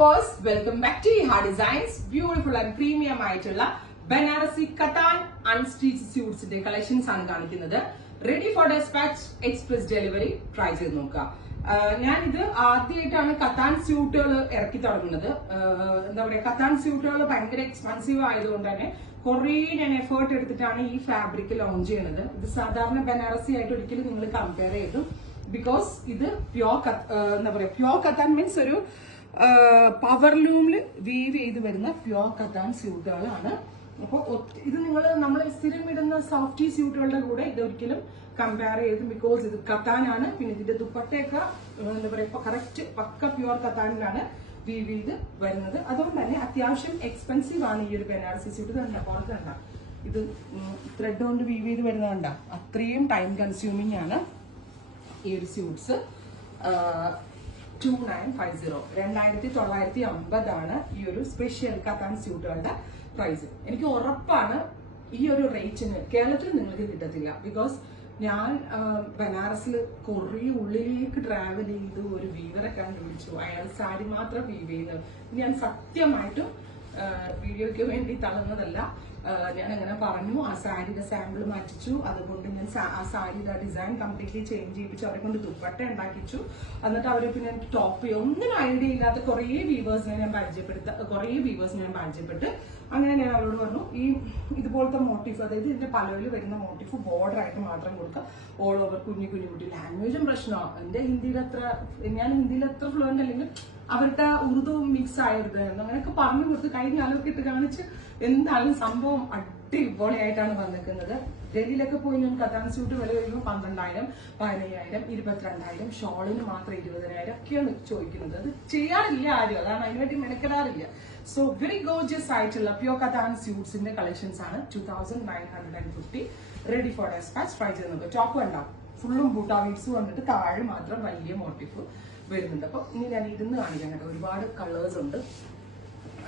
viewers, welcome back to Iha Designs. Beautiful and premium ആയിട്ടുള്ള ബനാറസി കത്താൻ unstitch സ്യൂട്ട്സിന്റെ collections ആണ് കാണിക്കുന്നത്. Ready for dispatch express delivery try ചെയ്ത് നോക്കുക. ഞാനിത് ആദ്യമായിട്ടാണ് കത്താൻ സ്യൂട്ടുകൾ ഇറക്കി തുടങ്ങുന്നത്. എന്താ പറയാ, കത്താൻ സ്യൂട്ടുകൾ ഭയങ്കര എക്സ്പെൻസീവ് ആയതുകൊണ്ട് തന്നെ കുറെ ഞാൻ എഫേർട്ട് എടുത്തിട്ടാണ് ഈ ഫാബ്രിക് ലോഞ്ച് ചെയ്യുന്നത്. ഇത് സാധാരണ ബനാറസി ആയിട്ട് ഒരിക്കലും നിങ്ങൾ കമ്പയർ ചെയ്തു, ബിക്കോസ് ഇത് എന്താ പറയാ, പ്യോർ കത്താൻ മീൻസ് ഒരു പവർ ലൂമിൽ വീവ് ചെയ്ത് വരുന്ന പ്യോർ കത്താൻ സ്യൂട്ടുകളാണ്. അപ്പൊ ഇത് നമ്മൾ സ്ഥിരം ഇടുന്ന സോഫ്റ്റി സ്യൂട്ടുകളുടെ കൂടെ ഇതൊരിക്കലും കമ്പയർ ചെയ്ത്, ബിക്കോസ് ഇത് കത്താനാണ്. പിന്നെ ഇതിന്റെ ദുപ്പട്ടയൊക്കെ എന്താ പറയാ, കറക്റ്റ് പക്ക പ്യോർ കത്താനിലാണ് വീവ് ചെയ്ത് വരുന്നത്. അതുകൊണ്ട് തന്നെ അത്യാവശ്യം എക്സ്പെൻസീവ് ആണ് ഈ ഒരു ബനാറസി സ്യൂട്ട്. തന്നെ പുറത്ത് കണ്ട ഇത് ത്രെഡ് കൊണ്ട് വീവ് ചെയ്ത് വരുന്നതുണ്ട, അത്രയും ടൈം കൺസ്യൂമിംഗ് ആണ് ഈ ഒരു സ്യൂട്ട്സ്. 2950 2950 ആണ് ഈ ഒരു സ്പെഷ്യൽ കത്താൻ സ്യൂട്ടുകളുടെ പ്രൈസ്. എനിക്ക് ഉറപ്പാണ് ഈ ഒരു റേറ്റിന് കേരളത്തിൽ നിങ്ങൾക്ക് കിട്ടത്തില്ല. ബിക്കോസ് ഞാൻ ബനാറസിൽ കുറെ ഉള്ളിലേക്ക് ട്രാവൽ ചെയ്ത് ഒരു വീവറെ കണ്ടുപിടിച്ചു. അയാൾ സാരി മാത്രം വീവ് ചെയ്യുന്നത്. ഞാൻ സത്യമായിട്ടും വീഡിയോയ്ക്ക് വേണ്ടി തള്ളുന്നതല്ല. ഞാൻ അങ്ങനെ പറഞ്ഞു, ആ സാരിയുടെ സാമ്പിൾ മാറ്റിച്ചു. അതുകൊണ്ട് ഞാൻ ആ സാരിയുടെ ഡിസൈൻ കംപ്ലീറ്റ്ലി ചേഞ്ച് ചെയ്യിപ്പിച്ചു. അവരെ കൊണ്ട് ദുപ്പട്ട ഉണ്ടാക്കിച്ചു. എന്നിട്ട് അവരെ പിന്നെ ടോപ്പ് ചെയ്യും. ഒന്നും ഐഡിയ ഇല്ലാത്ത കുറേ വീവേഴ്സിനെ ഞാൻ പരിചയപ്പെട്ട് അങ്ങനെ ഞാൻ അവരോട് പറഞ്ഞു, ഈ ഇതുപോലത്തെ മോട്ടീഫ്, അതായത് ഇതിന്റെ പലവിൽ വരുന്ന മോട്ടീഫ് ബോർഡർ ആയിട്ട് മാത്രം കൊടുക്കുക. ഓൾ ഓവർ കുഞ്ഞു കുട്ടി. ലാംഗ്വേജും പ്രശ്നമാണ്. ഞാൻ ഹിന്ദിയിൽ അത്ര ഫ്ലുവന്റ് അല്ലെങ്കിൽ അവരുടെ ഉറുദു മിക്സ് ആയിരുന്നു. അങ്ങനെയൊക്കെ പറഞ്ഞു കൊടുത്ത് കഴിഞ്ഞാലൊക്കെ ഇട്ട് കാണിച്ച് എന്തായാലും സംഭവം അടിപൊളിയായിട്ടാണ് വന്നിരിക്കുന്നത്. ഡൽഹിയിലൊക്കെ പോയി ഞാൻ കത്താൻ സ്യൂട്ട് വില വരുമ്പോൾ 12,000, 15,000, 22,000, ഷോളിന് മാത്രം 20,000 ഒക്കെയാണ് ചോദിക്കുന്നത്. അത് ചെയ്യാറില്ല ആരും, അതാണ് അതിനുവേണ്ടി മെനക്കെടാറില്ല. സോ വെരി ഗോർജിയസ് ആയിട്ടുള്ള പ്യോർ കത്താൻ സ്യൂട്ട്സിന്റെ കളക്ഷൻസ് ആണ്. 2950 റെഡി ഫോർ ഡെസ്പാച്ച് ട്രൈ ചെയ്ത് നോക്കുക. ടോപ്പ് ഉണ്ടാവും, ഫുള്ളും ബൂട്ടാ വീഡ്സ് വന്നിട്ട് താഴെ മാത്രം വലിയ മോട്ടീഫ് വരുന്നുണ്ട്. അപ്പൊ ഇനി ഞാൻ ഇരുന്ന് കാണിക്കാൻ കേട്ടോ, ഒരുപാട് കളേഴ്സ് ഉണ്ട്.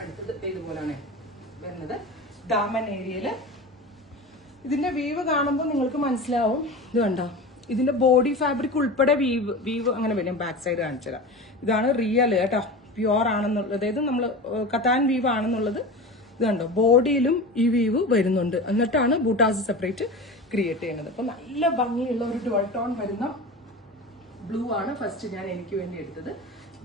അടുത്തത് ഇതുപോലെയാണ് വരുന്നത്. ദാമൻ ഏരിയയില് ഇതിന്റെ വീവ് കാണുമ്പോൾ നിങ്ങൾക്ക് മനസ്സിലാവും. ഇത് കണ്ടോ, ഇതിന്റെ ബോഡി ഫാബ്രിക് ഉൾപ്പെടെ വീവ് അങ്ങനെ വരും. ബാക്ക് സൈഡ് കാണിച്ചുതരാം. ഇതാണ് റിയൽ കേട്ടോ, പ്യോർ ആണെന്നുള്ളത്, അതായത് നമ്മൾ കത്താൻ വീവ് ആണെന്നുള്ളത്. ഇത് കണ്ടോ, ബോഡിയിലും ഈ വീവ് വരുന്നുണ്ട്. എന്നിട്ടാണ് ബൂട്ടാസ് സെപ്പറേറ്റ് ക്രിയേറ്റ് ചെയ്യുന്നത്. അപ്പൊ നല്ല ഭംഗിയുള്ള ഒരു ഡുവൽ ടോൺ വരുന്ന ബ്ലൂ ആണ് ഫസ്റ്റ് ഞാൻ എനിക്ക് വേണ്ടി എടുത്തത്.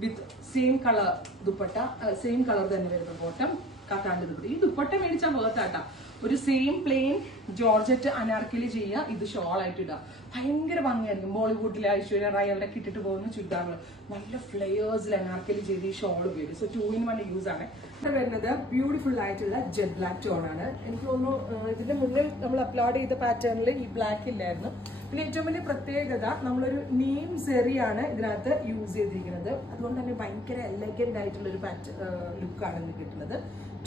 With same colour dupatta, same colour തന്നെ വരുന്ന ബോട്ടം, കത്താൻ്റെ ദുപ്പട്ട. ഈ ദുപ്പട്ട മേടിച്ചാൽ പോകത്താട്ടാ. ഒരു സെയിം പ്ലെയിൻ ജോർജറ്റ് അനാർക്കലി ചെയ്യുക, ഇത് ഷോൾ ആയിട്ട് ഇടുക. ഭയങ്കര ഭംഗിയായിരിക്കും. ബോളിവുഡിലെ ഐശ്വര്യ റായ് അവരൊക്കെ ഇട്ടിട്ട് പോകുന്ന ചുരിദാറുകൾ നല്ല ഫ്ലെയേഴ്സിൽ അനാർക്കലി ചെയ്ത് ഈ ഷോൾ ഉപയോഗിക്കും. സോ 2-in-1 യൂസ് ആണ്. ഇവിടെ വരുന്നത് ബ്യൂട്ടിഫുൾ ആയിട്ടുള്ള ജെറ്റ് ബ്ലാക്ക് ടോൺ ആണ്. എനിക്ക് തോന്നുന്നു ഇതിന്റെ മുന്നിൽ നമ്മൾ അപ്ലോഡ് ചെയ്ത പാറ്റേണിൽ ഈ ബ്ലാക്ക് ഇല്ലായിരുന്നു. പിന്നെ ഏറ്റവും വലിയ പ്രത്യേകത, നമ്മളൊരു നീം സെറിയാണ് ഇതിനകത്ത് യൂസ് ചെയ്തിരിക്കുന്നത്. അതുകൊണ്ട് തന്നെ ഭയങ്കര എലഗന്റ് ആയിട്ടുള്ള ഒരു ലുക്കാണ് ഇത് കിട്ടുന്നത്.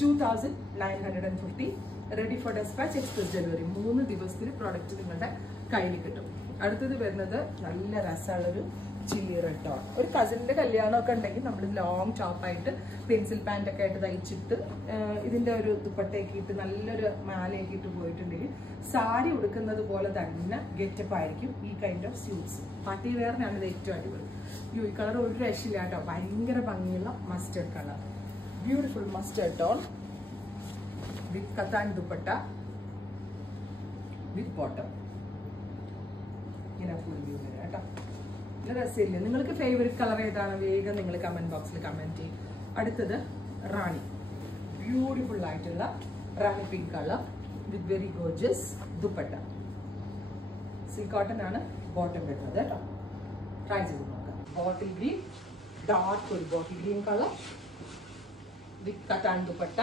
2950 ready for dispatch express delivery. 3 ദിവസത്തിൽ പ്രോഡക്റ്റ് നിങ്ങളുടെ കയ്യിൽ കിട്ടും. അടുത്തത് വരുന്നത് നല്ല രസമുള്ളൊരു ചില്ലി റെഡ് ടോൺ. ഒരു കസിന്റെ കല്യാണമൊക്കെ ഉണ്ടെങ്കിൽ നമ്മൾ ലോങ് ടോപ്പായിട്ട് പെൻസിൽ പാൻ്റ് ഒക്കെ ആയിട്ട് തയ്ച്ചിട്ട് ഇതിന്റെ ഒരു ദുപ്പട്ടയൊക്കെ ഇട്ട് നല്ലൊരു മാലയൊക്കെ ഇട്ട് പോയിട്ടുണ്ടെങ്കിൽ സാരി ഉടുക്കുന്നത് പോലെ തന്നെ ഗെറ്റപ്പ് ആയിരിക്കും ഈ കൈൻഡ് ഓഫ് സ്യൂട്ട്സ്. പാർട്ടി വെയറിനാണ് ഇത് ഏറ്റവും അടിപൊളി. ഈ കളർ ഒരു രക്ഷയില്ല കേട്ടോ, ഭയങ്കര ഭംഗിയുള്ള mustard colour. Beautiful mustard tone with katan dupatta with bottom. ഇങ്ങനെ ഫുൾ വ്യൂ വരാം കേട്ടോ. നല്ല രസമില്ലേ? നിങ്ങൾക്ക് ഫേവറേറ്റ് കളർ ഏതാണ്? വേഗം നിങ്ങൾ കമന്റ് ബോക്സിൽ കമന്റ് ചെയ്യും. അടുത്തത് റാണി, ബ്യൂട്ടിഫുൾ ആയിട്ടുള്ള rani pink colour with very gorgeous dupatta. Silk cotton ആണ് ബോട്ടം വരുന്നത് കേട്ടോ. ട്രൈ ചെയ്ത് നോക്കാം. ബോട്ടിൽ ഗ്രീൻ, ഡാർക്ക് ഒരു ബോട്ടിൽ ഗ്രീൻ കളർ വിത്ത് കത്താൻ ദുപ്പട്ട.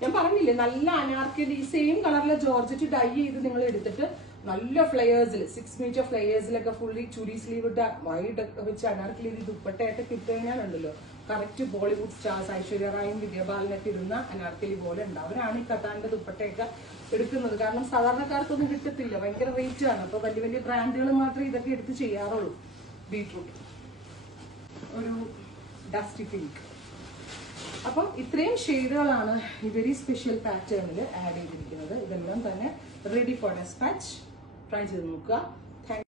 ഞാൻ പറഞ്ഞില്ലേ, നല്ല അനാർക്കലി സെയിം കളറിലെ ജോർജറ്റ് ഡൈ ചെയ്ത് നിങ്ങൾ എടുത്തിട്ട് നല്ല ഫ്ലെയേഴ്സിൽ 6 മീറ്റർ ഫ്ലെയേഴ്സിലൊക്കെ ഫുള്ളി ചുരി സ്ലീവ് ഇട്ട വൈഡ് വെച്ച് അനാർക്കലി ദുപ്പട്ടയായിട്ട് കിട്ടുകഴിഞ്ഞാലുണ്ടല്ലോ, കറക്റ്റ് ബോളിവുഡ് സ്റ്റാർസ് ഐശ്വര്യ റായും വിദ്യാബാലനൊക്കെ ഇടുന്ന അനാർക്കലി പോലെ ഉണ്ട്. അവരാണ് ഈ കത്താന്റെ ദുപ്പട്ടയൊക്കെ എടുക്കുന്നത്. കാരണം സാധാരണക്കാർക്കൊന്നും കിട്ടത്തില്ല, ഭയങ്കര റേറ്റ് ആണ്. അപ്പൊ വലിയ വലിയ ബ്രാൻഡുകൾ മാത്രമേ ഇതൊക്കെ എടുത്ത് ചെയ്യാറുള്ളൂ. ബീട്രൂട്ട് ഒരു ഡസ്റ്റി പിങ്ക്. അപ്പം ഇത്രയും ഷെയ്ഡുകളാണ് ഈ വെരി സ്പെഷ്യൽ പാറ്റേണിൽ ആഡ് ചെയ്തിരിക്കുന്നത്. ഇതെല്ലാം തന്നെ റെഡി ഫോർ ഡെസ്പാച്ച്. ട്രൈ ചെയ്ത് നോക്കുക.